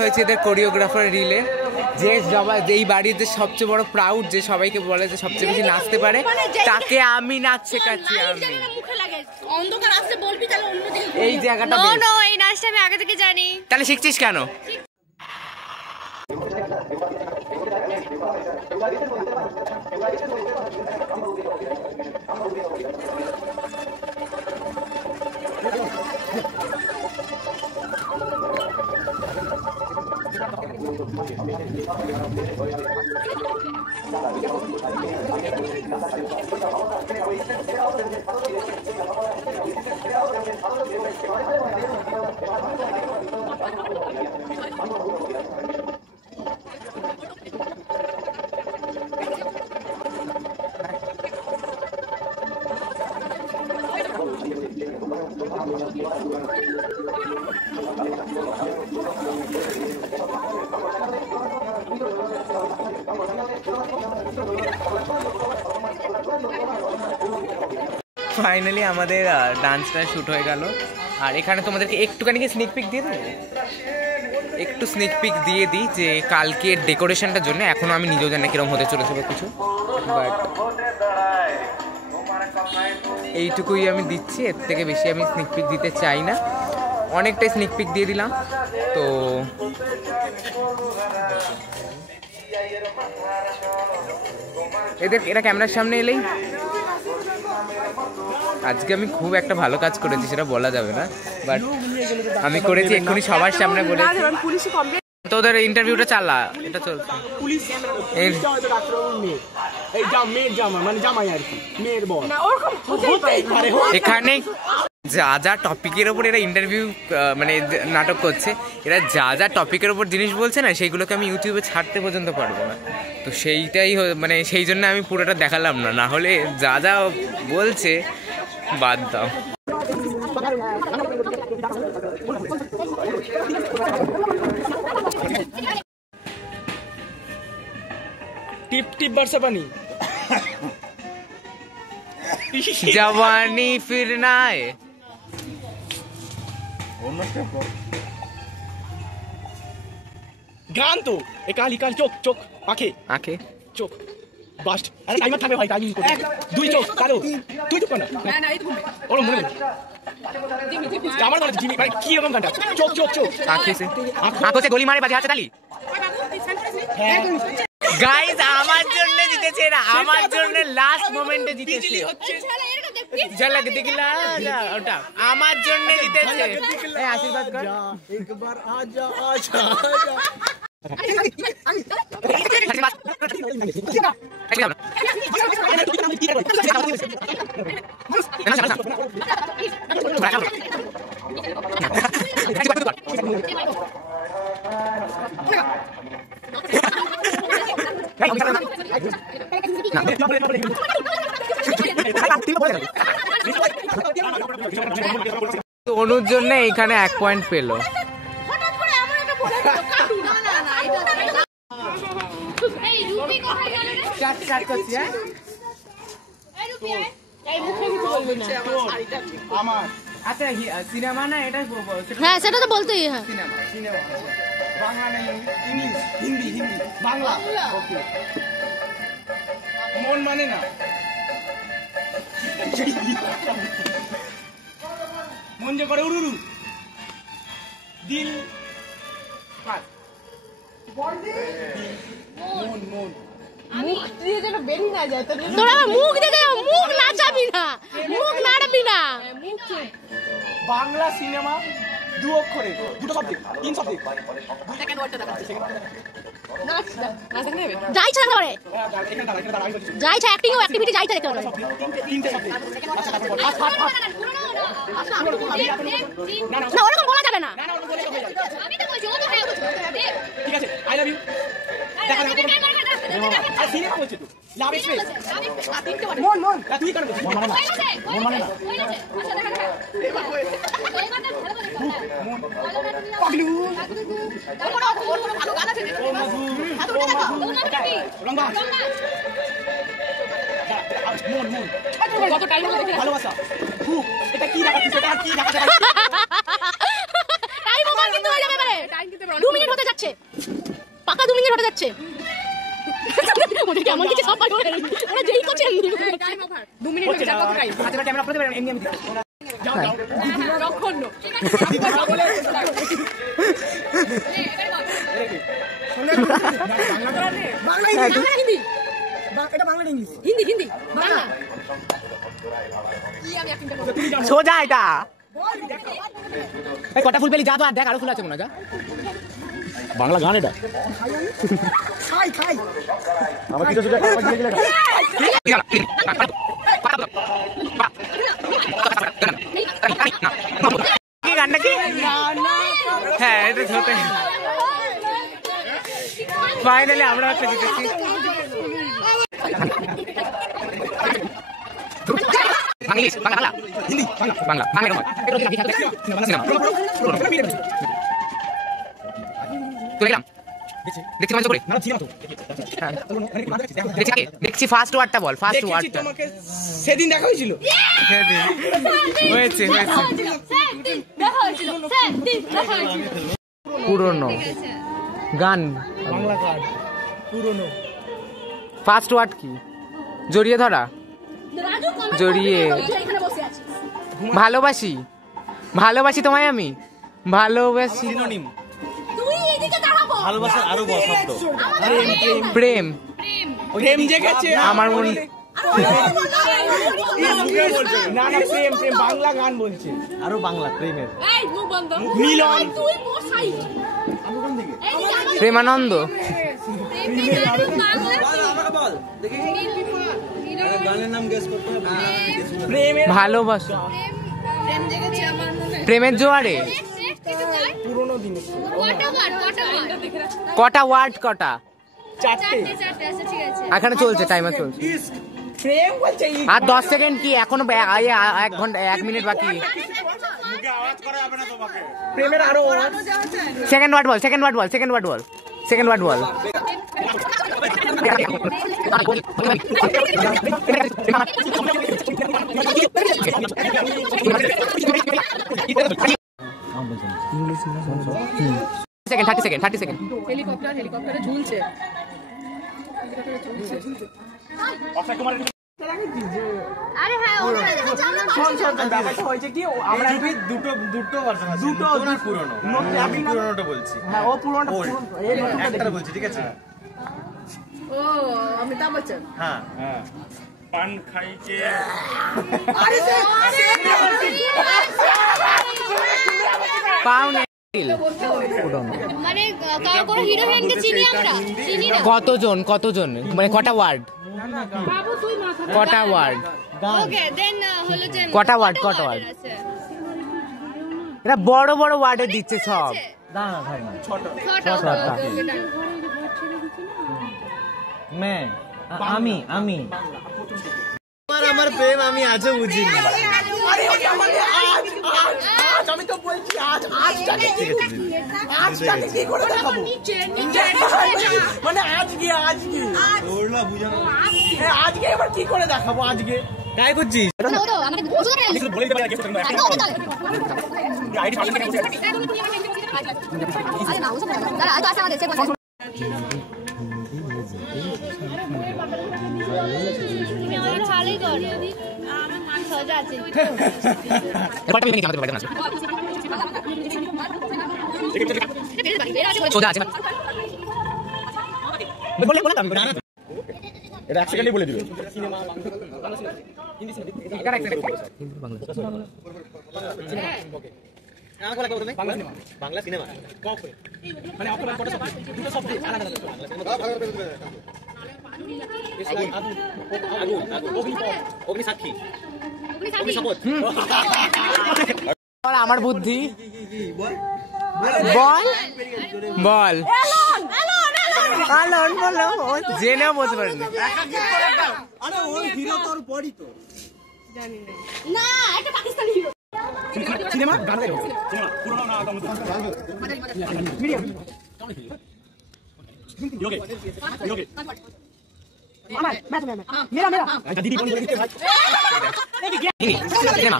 হয়েছে এদের choreographer relay, যে এই বাড়িতে সবচেয়ে বড় প্রাউড, যে সবাইকে বলে যে সবচেয়ে বেশি নাচতে পারে, তাকে আমি নাচ শেখাচ্ছি। আমি এই জায়গাটা এই নাচটা আমি আগে থেকে জানি। তাহলে শিখছিস কেন? ফাইনালি আমাদের ডান্সটা শুট হয়ে গেল। আর এখানে তোমাদেরকে একটুখানি স্নিক পিক দিয়ে দেবো, একটু স্নিক পিক দিয়ে দিই যে কালকের ডেকোরেশনটার জন্য। এখনও আমি নিজেও জানি কিরকম হতে চলেছে বা কিছু, বাট এইটুকুই আমি দিচ্ছি, এর থেকে বেশি আমি স্নিক পিক দিতে চাই না। অনেকটাই স্নিক পিক দিয়ে দিলাম। তো এরা ক্যামেরার সামনে এলেই, আজকে আমি খুব একটা ভালো কাজ করেছি সেটা বলা যাবে না, বাট আমি করেছি এক্ষুনি সবার সামনে বলে। তো ওদের ইন্টারভিউটা চালা, এটা চলছে। এখানে যা যা টপিকের ওপর এরা ইন্টারভিউ মানে নাটক করছে, এরা যা যা টপিকের ওপর জিনিস বলছে না, সেইগুলোকে আমি ইউটিউবে ছাড়তে পর্যন্ত পারবো না। তো সেইটাই মানে সেই জন্য আমি পুরোটা দেখালাম না, না হলে যা যা বলছে বাদ দাও। टिप टिप बरसा पानी जवानी फिर ना आए। गान तो एक काली काली चोक चोक आंखें आंखें चोक बास्ट अरे टाइमर थामे भाई टाइमिंग को দুই চোখ কালো তুই চোখ না না না এই তো ওর মনে আমার মনে জিমি ভাই কি রকম গানটা চোক চোক চোক आंखें से आंखों से गोली मारे बाजे हाथ से ताली। গাইস আমার জন্য জিতেছে এরা, আমার জন্য লাস্ট মোমেন্টে জিতেছে। ঝলক দিখলা যা ওটা আমার জন্য জিতেছে। এই আশীর্বাদ কর একবার আজা আজা অনুর জন্য এখানে 1 পয়েন্ট পেল। আচ্ছা সিনেমা না এটা, হ্যাঁ সেটা তো বলতেই। হ্যাঁ সিনেমা বাংলা নেই, ইংলিশ হিন্দি হিন্দি বাংলা। ওকে মন মানে না মন যে করে উড়ুরু দিল পাস মন মন মুখ দিয়ে যেন বেরি না যায়। তোরা মুখ দেখে মুখ নাচাবি না, মুখ নাড়বি না। বাংলা সিনেমা দু অক্ষরে দুটো শব্দে তিন শব্দে সেকেন্ড ওয়ার্ডটা দেখাচ্ছে যাই ইচ্ছা দেখতে পারে এখানে দাঁড়া আমি বলছি যাই ইচ্ছা অ্যাক্টিং ও অ্যাক্টিভিটি যাই ইচ্ছা দেখতে পারে তিনটে শব্দে আচ্ছা তারপর না ওরকম বলা যাবে না না ওরকম বলে হয়ে যাবে আমি তো বলছি ও তো হ্যাঁ বলছে ঠিক আছে আই লাভ ইউ দেখা আর সিনেমা বলছে তো লাভ এক্সপ্রেস মন তুই কেন বলছিস মন মানে না পাগলু রঙ্গা মন কত টাইম লাগে ভালোবাসা এটা কি দেখাচ্ছিস এটা কি দেখাচ্ছিস টাইম ওভার কিন্তু হয়ে যাবে এবারে টাইম কিন্তু 2 মিনিট হতে যাচ্ছে পাকা 2 মিনিট হতে যাচ্ছে ওদের কেমন কিছু সব পারে ওরা যেই করছে টাইম ওভার 2 মিনিট হয়ে যাবে কত টাইম আচ্ছা ক্যামেরা করতে পারেন এমনি আমি যাও যখন বাংলা হিন্দি এটা বাংলা ইংলিশ হিন্দি হিন্দি বাংলা সোজা এটা এই কটা ফুল পেলি যা তো আর দেখ আরো ফুল আছে মনে যা বাংলা গান এটা খাই আমার কিছু সুযোগ আমার দিয়ে গেলে কি গান নাকি হ্যাঁ এটা ছোটে ফাইনালি আমরা একটা জিতেছি বাংলা হিন্দি বাংলা বাংলা দেখছি ফার্স্ট ওয়ার্ডটা বল ফার্স্ট ওয়ার্ডটা সেদিন দেখা হয়েছিল হয়েছে পুরনো গান বাংলা গান পুরনো ফার্স্ট ওয়ার্ড কি জড়িয়ে ধরা জড়িয়ে ভালোবাসি ভালোবাসি তোমায় আমি ভালোবাসি ভালোবাসার আরো বড় শব্দ প্রেম প্রেম জেগেছে আমার মন না না প্রেম প্রেম বাংলা গান বলছে আরো বাংলা প্রেমের মিলন প্রেমানন্দ গানের নাম গেস করতে হবে প্রেমের ভালোবাসা প্রেমের জোয়ারে পুরনো দিনে কটা ওয়ার্ড কটা চারটে এখানে চলছে টাইমার চলছে প্রেম বলছে আর 10 সেকেন্ড কি এখনো 1 ঘন্টা 1 মিনিট বাকি প্রেমের আরো সেকেন্ড ওয়ার্ড বল সেকেন্ড ওয়ার্ড বল সেকেন্ড ওয়ার্ড বল সেকেন্ড ওয়ার্ড বল সেকেন্ড 30 সেকেন্ড হেলিকপ্টারে ঝুলছে আরে হ্যাঁ ব্যাপারটা হয়েছে কি আমরা দুটো ভার্সন আছে দুটো পুরনো আমি পুরনোটা বলছি হ্যাঁ ও পুরোনোটা এই একটা বলছি ঠিক আছে ও অমিতাভ বচ্চন হ্যাঁ পান খাইছে পাউনে মানে কোন হিরো হিরোইনকে চিনি আমরা চিনি না কতজন মানে কটা ওয়ার্ড বাবু তুই মাথা কটা ওয়ার্ড ওকে দেন হলো যে কটা ওয়ার্ড এরা বড় বড় ওয়ার্ডে দিচ্ছে সব না না ভাই না ছোট मैं আমি আমার প্রেম আমি আজও বুঝিনি আরে ওটা মানে আজ আমি তো বলছি আজটাকে কি করে দেখাবো মানে আজকে ওরলা বুঝানো হ্যাঁ আজকে এবার কি করে দেখাবো আজকে কাই করছিস ও তো আমাকে বুঝতে পারে কিছু বলে দিতে পারি কিছু না আইডি পাবলিক আরে না বুঝতে পারে দাঁড়া আজ আসে আমাদের সে কথা তুমি আমার ভালোই করো সোজা আছে এবারটা ভেঙে আমাদের বাড়িতে আছে সোজা আছে বলে দাম এটা এক সেকেন্ডে বলে দিবে এটা এক second Bangla cinema. Bangla cinema কক করে। মানে অক্টোবর কটা শব্দ? দুটো শব্দ আলাদা আলাদা। আগুন, অগ্নি সাক্ষী, অগ্নি শপথ। আমার বুদ্ধি বল বল আলোন বলো জেনেও বলতে পারেন আরে ওই হিরো তোর পরই তো না একটা পাকিস্তানি হিরো সিনেমা গান গাইবো। সিনেমা পুরোনো না আদম মিডিয়াম। योगे योगे আমার ম্যাচ মেরা মেরা। আচ্ছা দিদি বল দিতে ভাই। সিনেমা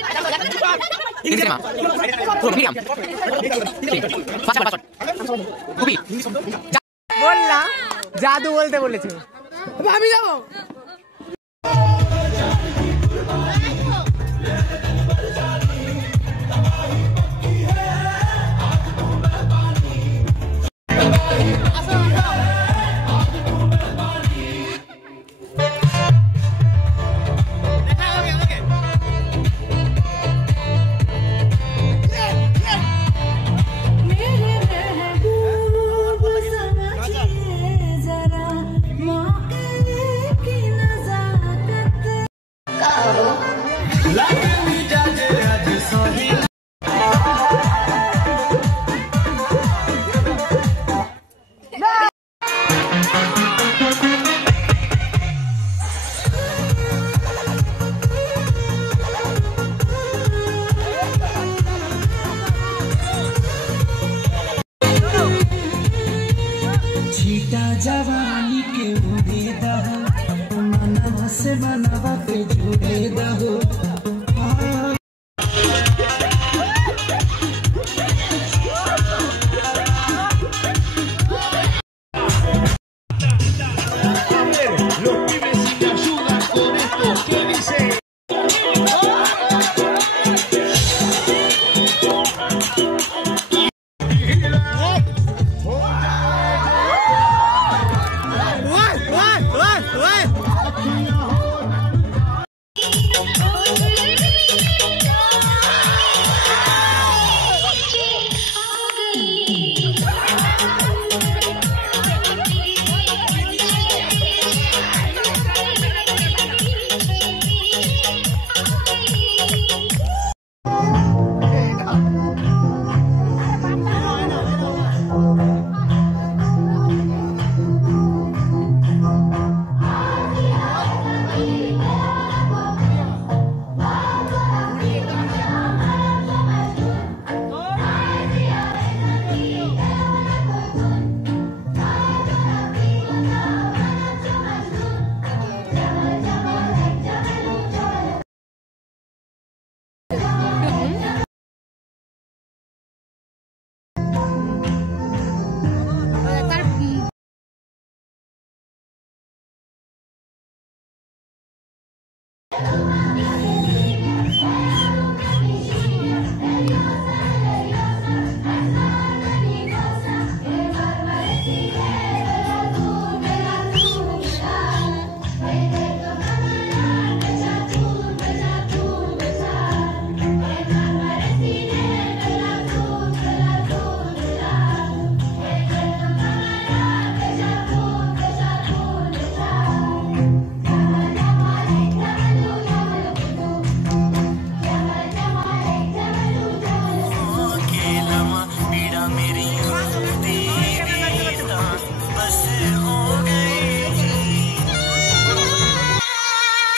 সিনেমা মিডিয়াম খুবই বললাম জাদু বলতে বলেছে আমি যাবো जवानी के उड़े दहो मनवा से मनवा पे जुड़े दहो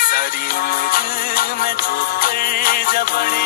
सारी उम्र मैं ठोकर जा पड़े